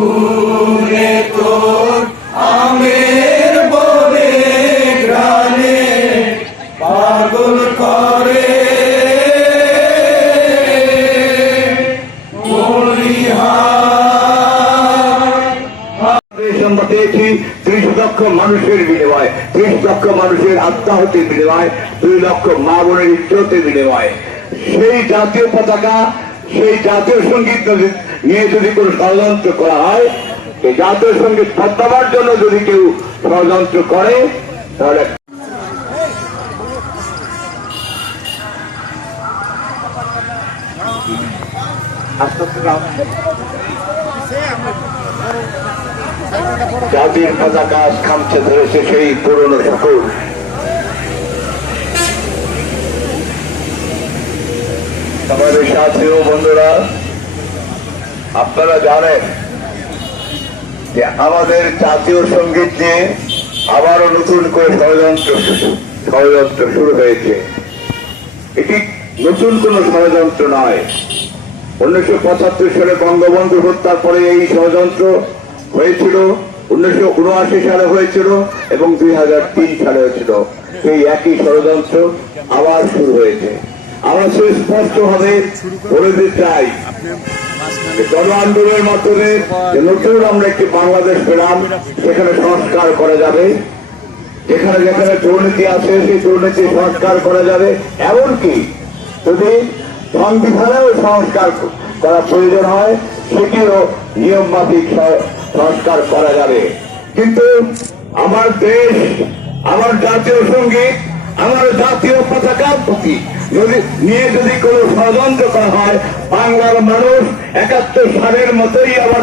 গুনে তোর আমের বনে গ্রানে পাগল করে। আমরা পেয়েছি ত্রিশ লক্ষ মানুষের বিনিময়, ত্রিশ লক্ষ মানুষের আত্মাহতির বিনিময়, দুই লক্ষ মা বোনের ইজ্জতের সেই জাতীয় পতাকা, সেই জাতীয় সংগীত নিয়ে যদি কোনো ষড়যন্ত্র করা হয় এই জাতীয় সংগীত বদলাবার জন্য যদি কেউ ষড়যন্ত্র করে, তাহলে। জাতির পতাকা খামছে ধরেছে সেই পুরনো ঠাকুর আমাদের সাথী ও বন্ধুরা আপনারা জানেন যে আমাদের জাতীয় সংগীত নিয়ে আবারও নতুন করে ষড়যন্ত্র ষড়যন্ত্র শুরু হয়েছে। এটি নতুন কোন ষড়যন্ত্র নয়। উনিশশো পঁচাত্তর সালে বঙ্গবন্ধু হত্যার পরে এই ষড়যন্ত্র হয়েছিল, উনিশশো উনআশি সালে হয়েছিল এবং দুই হাজার তিন সালে হয়েছিল সেই একই ষড়যন্ত্র আবার শুরু হয়েছে। আমরা সুস্পষ্ট ভাবে বলে দিতে চাই গণ আন্দোলনের মাধ্যমে যে নতুন আমরা একটি বাংলাদেশ পেলাম, সেখানে সংস্কার করা যাবে। যেখানে যেখানে দুর্নীতি আছে, সেই দুর্নীতি সংস্কার করা যাবে। এমনকি যদি সংবিধানেও সংস্কার করা প্রয়োজন হয় সেটিও নিয়ম মাফিক সংস্কার করা যাবে। কিন্তু আমার দেশ, আমার জাতীয় সংগীত, আমার জাতীয় পতাকা প্রতি যদি নিয়ে যদি কোনো ষড়যন্ত্র করা হয়, বাংলার মানুষ একাত্তর সালের মতোই আবার